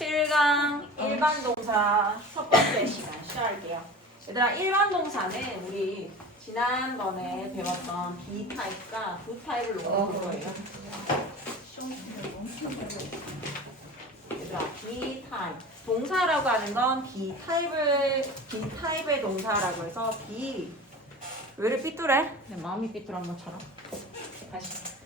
7강 일반 동사 첫 번째 시간 시작할게요. 얘들아, 일반 동사는 우리 지난번에 배웠던 B 타입과 V 타입을 놓고 볼 거예요. 얘들아, B 타입. 동사라고 하는 건 B 타입의 동사라고 해서 왜 이렇게 삐뚤해? 내 마음이 삐뚤한 것처럼. 다시.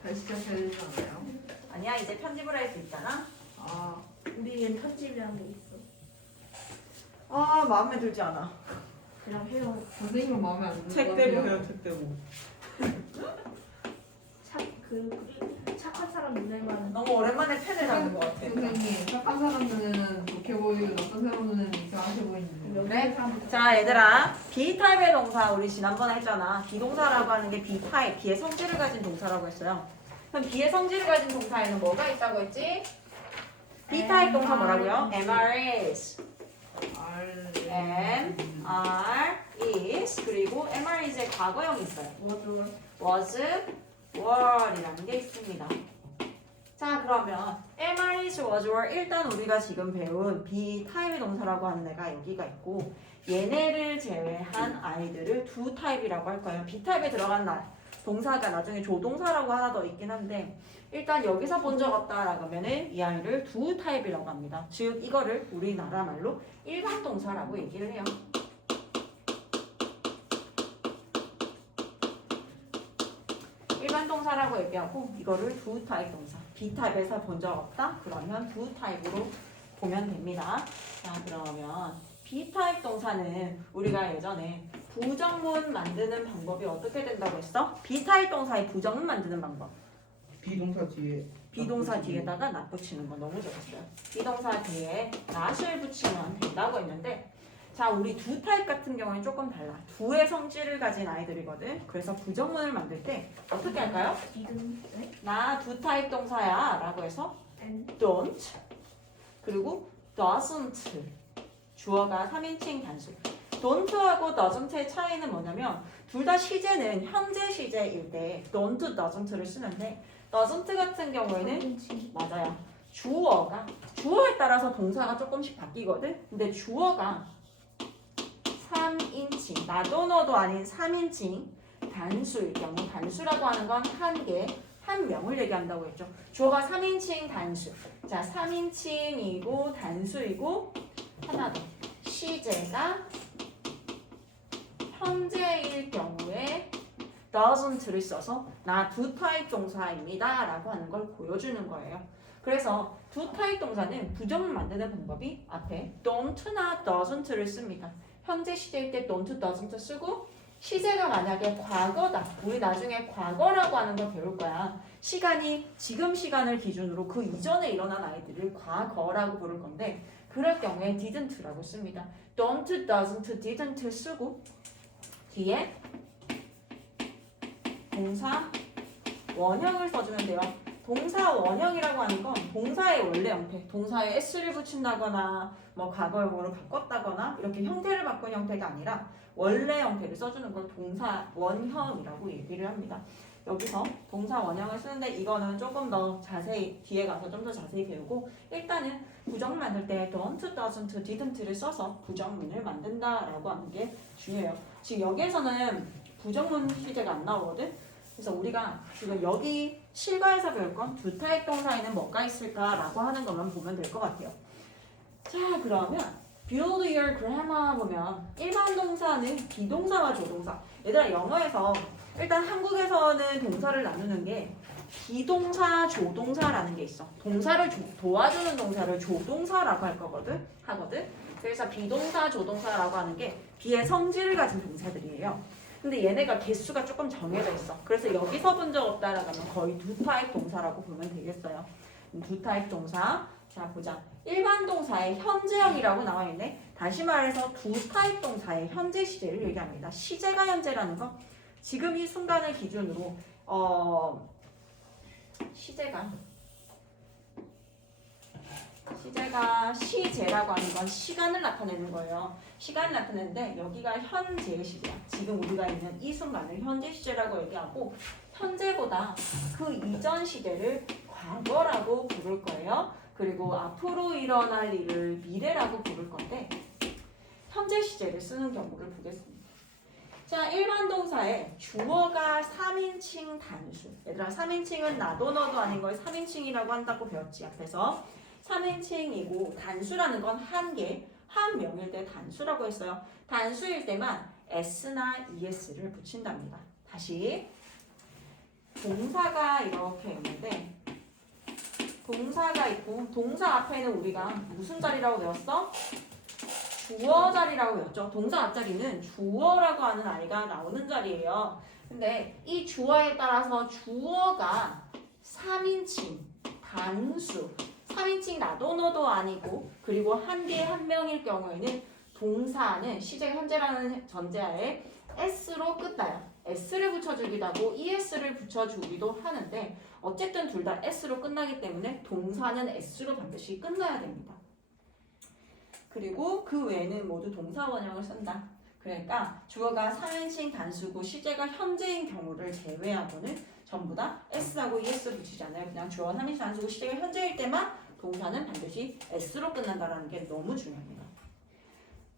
다시 시작해야 되지 않아요? 아니야, 이제 편집을 할 수 있잖아. 아, 우리는 편집이라는 게 있어. 아, 마음에 들지 않아. 그냥 해요. 선생님은 마음에 안 드는 책 대고 해요, 책 대고. 착한 사람 눈에만 너무 오랜만에 펜을 잡는 것 같아. 선생님, 착한 사람 눈에는 좋게 보이고 나쁜 사람 눈에는 이상하게 보이는데. 그래? 자, 얘들아, B 타입의 동사 우리 지난번에 했잖아. 비동사라고 하는 게 B 타입, B의 성질을 가진 동사라고 했어요. 그럼 B의 성질을 가진 동사에는 뭐가 있다고 했지? B 타입 동사 뭐라고요? MRIs, MR 그리고 MRIs의 과거형이 있어요. was, were이라는 게 있습니다. 자, 그러면 MRIs, was, were 일단 우리가 지금 배운 B 타입의 동사라고 하는 애가 여기가 있고, 얘네를 제외한 아이들을 두 타입이라고 할 거예요. B 타입에 들어간 동사가 나중에 조동사라고 하나 더 있긴 한데, 일단 여기서 본 적 없다라고 하면은 이 아이를 두 타입이라고 합니다. 즉 이거를 우리나라 말로 일반 동사라고 얘기를 해요. 일반 동사라고 얘기하고, 이거를 두 타입 동사. B 타입에서 본 적 없다? 그러면 두 타입으로 보면 됩니다. 자, 그러면 B 타입 동사는 우리가 예전에 부정문 만드는 방법이 어떻게 된다고 했어? B 타입 동사의 부정문 만드는 방법. 비동사 뒤에 비동사 뒤에다가 not 붙이는 거 너무 좋았어요. 비동사 뒤에 not을 붙이면 된다고 했는데, 자, 우리 두 타입 같은 경우는 조금 달라. 두의 성질을 가진 아이들이거든. 그래서 부정문을 만들 때 어떻게 할까요? 나 두 타입 동사야 라고 해서 don't 그리고 doesn't, 주어가 3인칭 단수. don't하고 doesn't의 차이는 뭐냐면, 둘 다 시제는 현재 시제일 때 don't, doesn't를 쓰는데, doesn't 같은 경우에는 맞아요. 주어에 따라서 동사가 조금씩 바뀌거든. 근데 주어가 3인칭, 나도 너도 아닌 3인칭 단수일 경우, 단수라고 하는 건 한 개, 한 명을 얘기한다고 했죠. 주어가 3인칭 단수. 자, 3인칭이고 단수이고, 하나 더. 시제가 현재일 경우에 doesn't를 써서 나 두 타입 동사입니다 라고 하는 걸 보여주는 거예요. 그래서 두 타입 동사는 부정을 만드는 방법이 앞에 don't나 doesn't를 씁니다. 현재 시제일 때 don't, doesn't 쓰고, 시제가 만약에 과거다. 우리 나중에 과거라고 하는 걸 배울 거야. 시간이 지금 시간을 기준으로 그 이전에 일어난 아이들을 과거라고 부를 건데, 그럴 경우에 didn't라고 씁니다. don't, doesn't, didn't 쓰고 뒤에 동사 원형을 써주면 돼요. 동사 원형이라고 하는 건 동사의 원래 형태, 동사에 s를 붙인다거나 뭐 과거형으로 바꿨다거나 이렇게 형태를 바꾼 형태가 아니라 원래 형태를 써주는 걸 동사 원형이라고 얘기를 합니다. 여기서 동사 원형을 쓰는데, 이거는 조금 더 자세히 뒤에 가서 좀 더 자세히 배우고, 일단은 부정문 만들 때 don't, doesn't, didn't를 써서 부정문을 만든다라고 하는 게 중요해요. 지금 여기에서는 부정문 시제가 안 나오거든. 그래서 우리가 지금 여기 실과에서 배울 건 두 타입 동사에는 뭐가 있을까라고 하는 것만 보면 될 것 같아요. 자, 그러면 build your grammar 보면 일반 동사는 비동사와 조동사. 얘들아, 영어에서 일단 한국에서는 동사를 나누는 게 비동사, 조동사라는 게 있어. 동사를 도와주는 동사를 조동사라고 하거든. 그래서 비동사, 조동사라고 하는 게 B의 성질을 가진 동사들이에요. 근데 얘네가 개수가 조금 정해져 있어. 그래서 여기서 본 적 없다라고 하면 거의 두 타입 동사라고 보면 되겠어요. 두 타입 동사. 자, 보자. 일반 동사의 현재형이라고 나와 있네. 다시 말해서 두 타입 동사의 현재 시제를 얘기합니다. 시제가 현재라는 거, 지금 이 순간을 기준으로 시제가 시제라고 하는 건 시간을 나타내는 거예요. 시간을 나타내는데 여기가 현재의 시제야. 지금 우리가 있는 이 순간을 현재 시제라고 얘기하고 현재보다 그 이전 시제를 과거라고 부를 거예요. 그리고 앞으로 일어날 일을 미래라고 부를 건데 현재 시제를 쓰는 경우를 보겠습니다. 자, 일반 동사에 주어가 3인칭 단수. 얘들아, 3인칭은 나도 너도 아닌 걸 3인칭이라고 한다고 배웠지, 앞에서. 3인칭이고 단수라는 건 한 개, 한 명일 때 단수라고 했어요. 단수일 때만 s나 es를 붙인답니다. 다시. 동사가 이렇게 있는데 동사가 있고 동사 앞에는 우리가 무슨 자리라고 배웠어? 주어 자리라고 배웠죠. 동사 앞자리는 주어라고 하는 아이가 나오는 자리예요. 근데 이 주어에 따라서 주어가 3인칭, 단수, 3인칭 나도 너도 아니고 그리고 한 개 한 명일 경우에는 동사는 시제 현재라는 전제하에 s로 끝나요. s를 붙여주기도 하고 es를 붙여주기도 하는데 어쨌든 둘 다 s로 끝나기 때문에 동사는 s로 반드시 끝나야 됩니다. 그리고 그 외에는 모두 동사 원형을 쓴다. 그러니까 주어가 3인칭 단수고 시제가 현재인 경우를 제외하고는 전부 다 s하고 es 붙이잖아요. 그냥 주어가 3인칭 단수고 시제가 현재일 때만 동사는 반드시 s로 끝난다는 게 너무 중요합니다.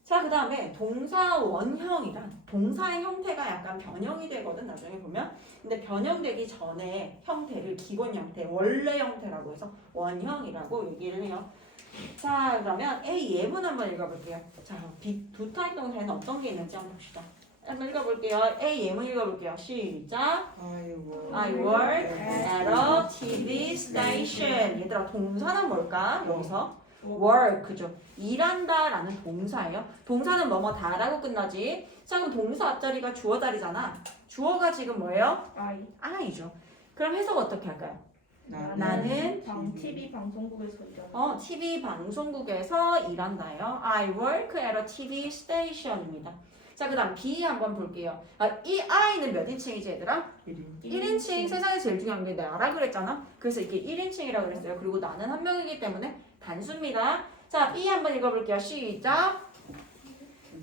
자, 그 다음에 동사 원형이란 동사의 형태가 약간 변형이 되거든, 나중에 보면. 근데 변형되기 전에 형태를 기본 형태, 원래 형태라고 해서 원형이라고 얘기를 해요. 자, 그러면 A 예문 한번 읽어볼게요. 자, 두 타입 동사에는 어떤 게 있는지 한번 봅시다. 한번 읽어볼게요. A 예문 읽어볼게요. 시작. I work at a TV station. 얘들아, 동사는 뭘까? 여기서 work죠. 일한다라는 동사예요. 동사는 뭐뭐다라고 끝나지. 자, 그럼 동사 앞자리가 주어 자리잖아. 주어가 지금 뭐예요? I죠. 그럼 해석 어떻게 할까요? 나는 TV 방송국에서 일하는 TV 방송국에서 일한다요. I work at a TV station입니다. 자, 그 다음 B 한번 볼게요. 이 I는 몇 인칭이지, 얘들아? 1인칭. 세상에 제일 중요한 게 내가 그랬잖아. 그래서 이게 1인칭이라고 그랬어요. 그리고 나는 한 명이기 때문에 단수입니다. 자, B 한번 읽어볼게요. 시작.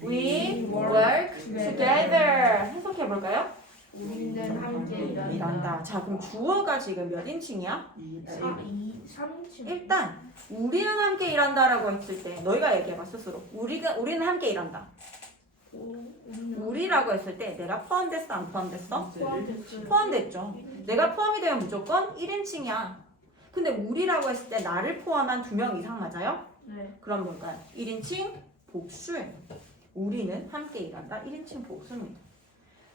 We work together. 해석해볼까요? 우리는 함께 일한다. 자, 그럼 주어가 지금 몇 인칭이야? 3인칭. 일단 우리는 함께 일한다라고 했을 때 너희가 얘기해봐 스스로. 우리는 함께 일한다. 우리라고 했을 때 내가 포함됐어, 안 포함됐어? 포함됐죠. 내가 포함이 되면 무조건 1인칭이야. 근데 우리라고 했을 때 나를 포함한 2명 이상 맞아요? 네. 그럼 뭘까요? 1인칭 복수예요. 우리는 함께 일한다. 1인칭 복수입니다.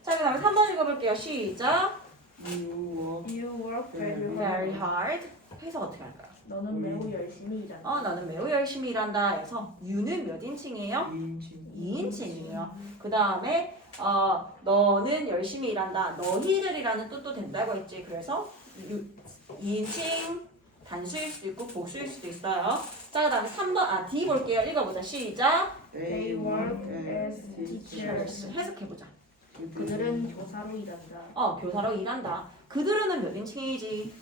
자, 그 다음에 3번 읽어볼게요. 시작. You work Very hard. 해석 어떻게 할까요? 너는 매우 열심히 일한다. 나는 매우 열심히 일한다 해서 you는 몇 인칭이에요? 2인칭이에요. 그 다음에 너는 열심히 일한다. 너희들이라는 뜻도 된다고 했지. 그래서 2인칭 단수일 수도 있고 복수일 수도 있어요. 자, 그 다음에 3번 D 볼게요. 읽어보자. 시작. They work as teachers. 해석해보자. 그들은 교사로 일한다. 교사로 일한다. 그들은 몇 인칭이지?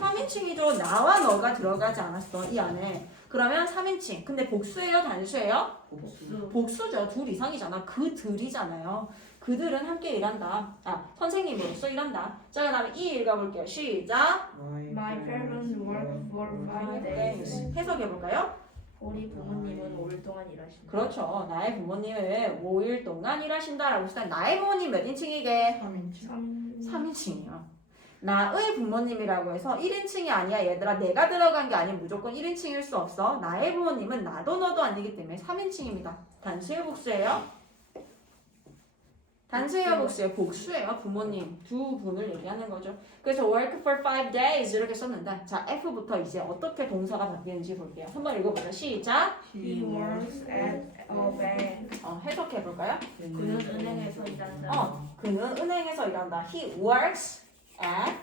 3인칭이죠. 나와 너가 들어가지 않았어, 이 안에. 그러면 3인칭. 근데 복수예요, 단수예요? 복수죠. 둘 이상이잖아. 그들이잖아요. 그들은 함께 일한다. 선생님으로서 일한다. 자, 그 다음에 이 읽어볼게요. 시작. My parents work for 5 days. 해석해볼까요? 우리 부모님은 5일 동안 일하신다. 그렇죠. 나의 부모님은 5일 동안 일하신다라고 했을 때 나의 부모님 몇 인칭이게? 3인칭이요. 나의 부모님이라고 해서 1인칭이 아니야. 얘들아, 내가 들어간 게 아니면 무조건 1인칭일 수 없어. 나의 부모님은 나도 너도 아니기 때문에 3인칭입니다. 단수예요, 복수예요? 단수예요, 복수예요? 복수예요. 부모님 두 분을 얘기하는 거죠. 그래서 work for 5 days 이렇게 썼는데, 자, F부터 이제 어떻게 동사가 바뀌는지 볼게요. 한번 읽어보자. 시작. He works at a bank. 해석해볼까요? 그는 은행에서 일한다. 그는 은행에서 일한다. He works at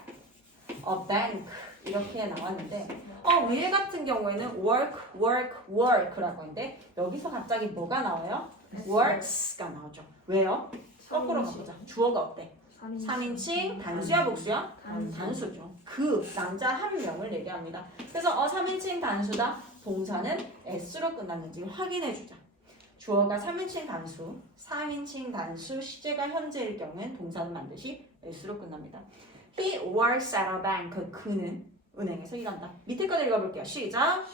a bank 이렇게 나왔는데 위에 같은 경우에는 work라고 하는데 여기서 갑자기 뭐가 나와요? works가 나오죠. 왜요? 거꾸로 가보자. 주어가 어때? 3인칭 단수야 복수야? 단수죠. 그 남자 한 명을 얘기합니다. 그래서 3인칭 단수다. 동사는 s로 끝났는지 확인해주자. 주어가 3인칭 단수, 4인칭 단수, 시제가 현재일 경우엔 동사는 반드시 s로 끝납니다. He works at a bank. 그는 은행에서 일한다. 밑에 거 읽어볼게요. 시작.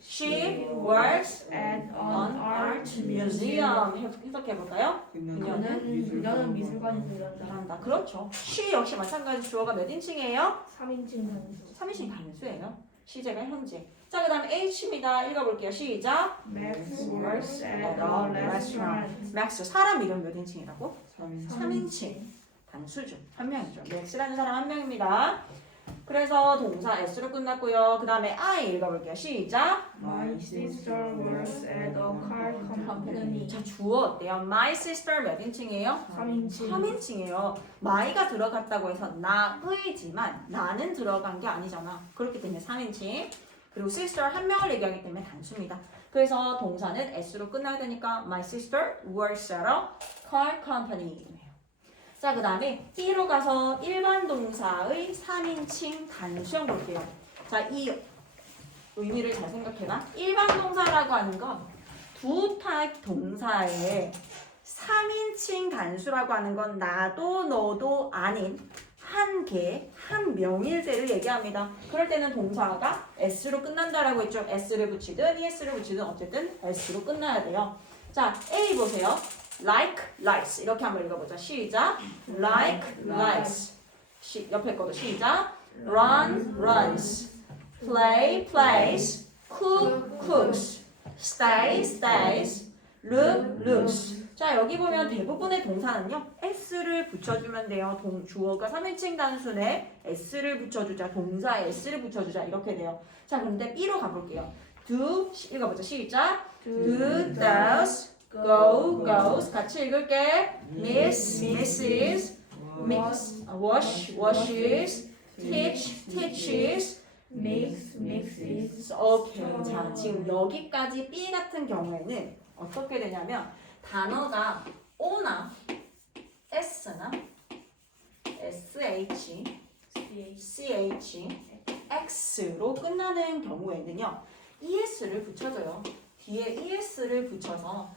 She works at on art museum. 해석해볼까요? 그녀는 미술관에서 일한다. 잘한다. 그렇죠. she 역시 마찬가지 주어가 몇 인칭이에요? 3인칭 단수. 3인칭 단수예요. 시제가 현재. 자, 그 다음에 H입니다. 읽어볼게요. 시작. Max works at at a a restaurant. Max. 사람 이름 몇 인칭이라고? 3인 3인칭. 단수죠. 한 명이죠. Max라는 사람 한 명입니다. 그래서 동사 S로 끝났고요. 그 다음에 I 읽어볼게요. 시작. My sister works at a car company. 자, 주어 어때요? My sister 몇 인칭이에요? 3인칭. 3인칭이에요. my가 들어갔다고 해서 나의지만 나는 들어간 게 아니잖아. 그렇기 때문에 3인칭. 그리고 sister 한 명을 얘기하기 때문에 단수입니다. 그래서 동사는 s로 끝나야 되니까 my sister works at a car company. 자, 그 다음에 B로 가서 일반 동사의 3인칭 단수형 볼게요. 자, 이 의미를 잘 생각해봐. 일반 동사라고 하는 건 두 타입 동사의 3인칭 단수라고 하는 건 나도 너도 아닌 한 개, 한 명일제를 얘기합니다. 그럴 때는 동사가 s로 끝난다라고 했죠. s를 붙이든 es를 붙이든 어쨌든 s로 끝나야 돼요. 자, A 보세요. like, likes 이렇게 한번 읽어보자. 시작. like, likes. 옆에 거도 시작. run, runs. play, plays. cook, cooks. stay, stays. look, looks. 자, 여기 보면 대부분의 동사는요. s를 붙여주면 돼요. 주어가 3인칭 단수네. s를 붙여주자. 동사에 s를 붙여주자. 이렇게 돼요. 자, 그런데 B로 가볼게요. do, 읽어보자. 시작. do, does. go, goes. 같이 읽을게. miss, misses. mix, wash, washes. teach, teaches. mixes. 오케이. 자, 지금 여기까지 B 같은 경우에는 어떻게 되냐면 단어가 O나 S나 SH, CH, X로 끝나는 경우에는요. ES를 붙여줘요. 뒤에 ES를 붙여서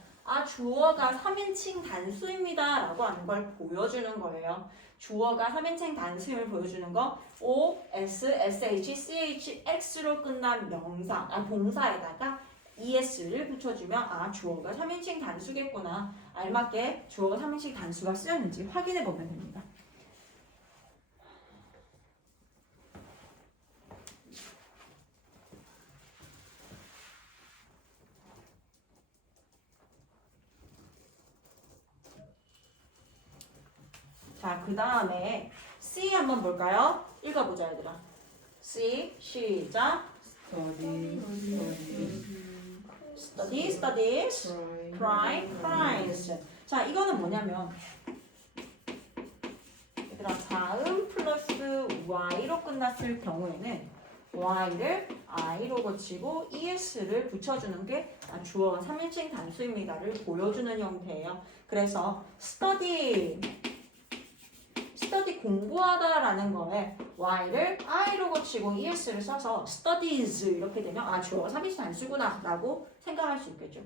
주어가 3인칭 단수입니다 라고 하는 걸 보여주는 거예요. 주어가 3인칭 단수임을 보여주는 거 O, S, SH, CH, X로 끝난 명사, 동사에다가 ES를 붙여주면 주어가 3인칭 단수겠구나. 알맞게 주어가 3인칭 단수가 쓰였는지 확인해 보면 됩니다. 자, 그 다음에 C 한번 볼까요? 읽어보자, 얘들아. C, 시작. study, studies. cry, cries. 자, 이거는 뭐냐면 얘들아, 자음 플러스 y로 끝났을 경우에는 y를 i로 고치고 es를 붙여주는 게 주어 3인칭 단수입니다를 보여주는 형태예요. 그래서 study 공부하다라는 거에 y를 i로 고치고 es를 써서 studies 이렇게 되면 주어가 3인칭 단수구나 라고 생각할 수 있겠죠.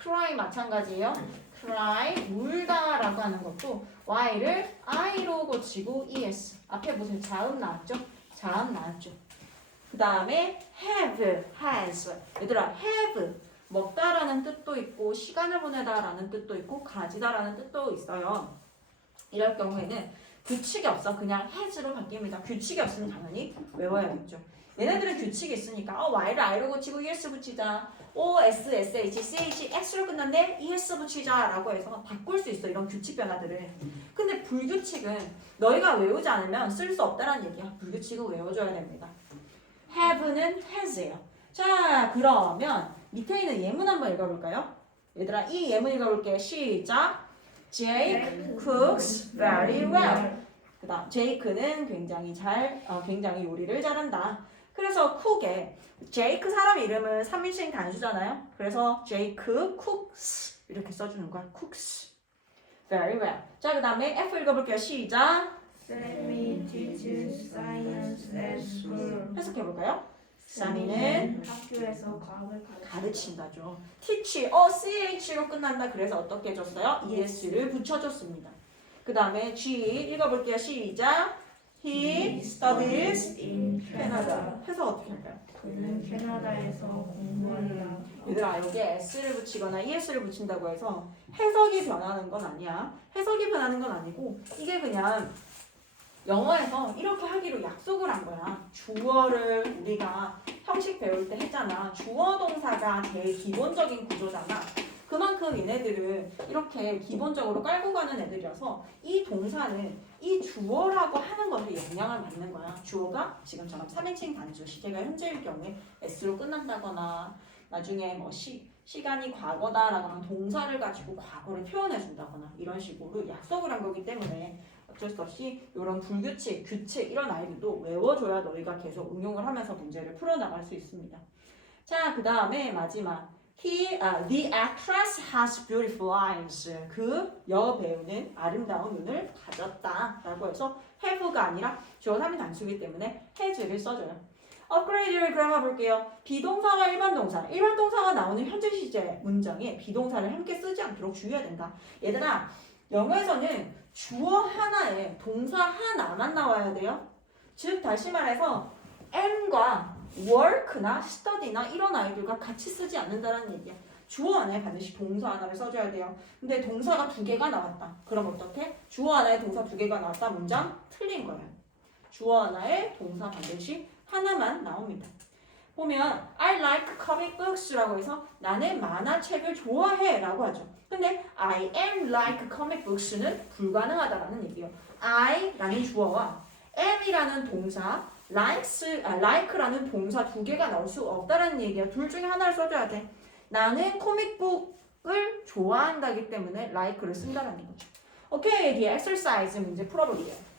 cry 마찬가지예요. cry 울다라고 하는 것도 y를 i로 고치고 es. 앞에 보세요. 자음 나왔죠? 자음 나왔죠. 그 다음에 have, has. 얘들아, have 먹다라는 뜻도 있고 시간을 보내다라는 뜻도 있고 가지다라는 뜻도 있어요. 이럴 경우에는 규칙이 없어. 그냥 has로 바뀝니다. 규칙이 없으면 당연히 외워야겠죠. 얘네들은 규칙이 있으니까 y를 i로 고치고 es 붙이자. O, S, SH, CH, X로 끝났는데 ES 붙이자 라고 해서 바꿀 수 있어. 이런 규칙 변화들을. 근데 불규칙은 너희가 외우지 않으면 쓸 수 없다라는 얘기야. 불규칙은 외워줘야 됩니다. have는 has예요. 자, 그러면 밑에 있는 예문 한번 읽어볼까요? 얘들아, 이 예문 읽어볼게. 시작. Jake cooks very well. 그 다음, 제이크는 굉장히 요리를 잘한다. 그래서 쿡에 제이크 사람 이름은 3인칭 단수잖아요. 그래서 제이크 cooks 이렇게 써주는 거야. cooks. 그 Very well. 자, 그 다음에 F 읽어볼게요. 시작. Sammy teaches science at school. 해석해볼까요? 사미는 학교에서 과학을 가르친다죠. teach, ch로 끝난다. 그래서 어떻게 해줬어요? es를 붙여줬습니다. 그 다음에 G 읽어볼게요. 시작. He studies in Canada. 해석 어떻게 할까요? 그는 캐나다에서 공부한다. 얘들아, 여기에 s를 붙이거나 es를 붙인다고 해서 해석이 변하는 건 아니야. 해석이 변하는 건 아니고 이게 그냥 영어에서 이렇게 하기로 약속을 한 거야. 주어를 우리가 형식 배울 때 했잖아. 주어 동사가 제일 기본적인 구조잖아. 그만큼 얘네들은 이렇게 기본적으로 깔고 가는 애들이어서 이 동사는 이 주어라고 하는 것에 영향을 받는 거야. 주어가 지금처럼 3인칭 단수, 시제가 현재일 경우에 s로 끝난다거나 나중에 뭐 시간이 과거다라고 하는 동사를 가지고 과거를 표현해 준다거나 이런 식으로 약속을 한 거기 때문에 어쩔 수 없이 이런 불규칙, 규칙 이런 아이들도 외워줘야 너희가 계속 응용을 하면서 문제를 풀어나갈 수 있습니다. 자, 그 다음에 마지막 The actress has beautiful eyes. 그 여배우는 아름다운 눈을 가졌다라고 해서 have가 아니라 주어 3인 단수이기 때문에 has를 써줘요. 업그레이드를 그라마 볼게요. 비동사와 일반 동사가 나오는 현재 시제 문장에 비동사를 함께 쓰지 않도록 주의해야 된다. 얘들아, 영어에서는 주어 하나에 동사 하나만 나와야 돼요. 즉 다시 말해서 am과 work나 study나 이런 아이들과 같이 쓰지 않는다는 얘기야. 주어 하나에 반드시 동사 하나를 써줘야 돼요. 근데 동사가 2개가 나왔다. 그럼 어떻게? 주어 하나에 동사 2개가 나왔다. 문장 틀린 거예요. 주어 하나에 동사 반드시 하나만 나옵니다. 보면 I like comic books라고 해서 나는 만화책을 좋아해 라고 하죠. 근데 I am like comic books는 불가능하다라는 얘기예요. I라는 주어와 am이라는 동사, like라는 동사 2개가 나올 수 없다라는 얘기야. 둘 중에 하나를 써줘야 돼. 나는 코믹북을 좋아한다기 때문에 like를 쓴다라는 거죠. 오케이, 이 exercise 문제 풀어볼게요.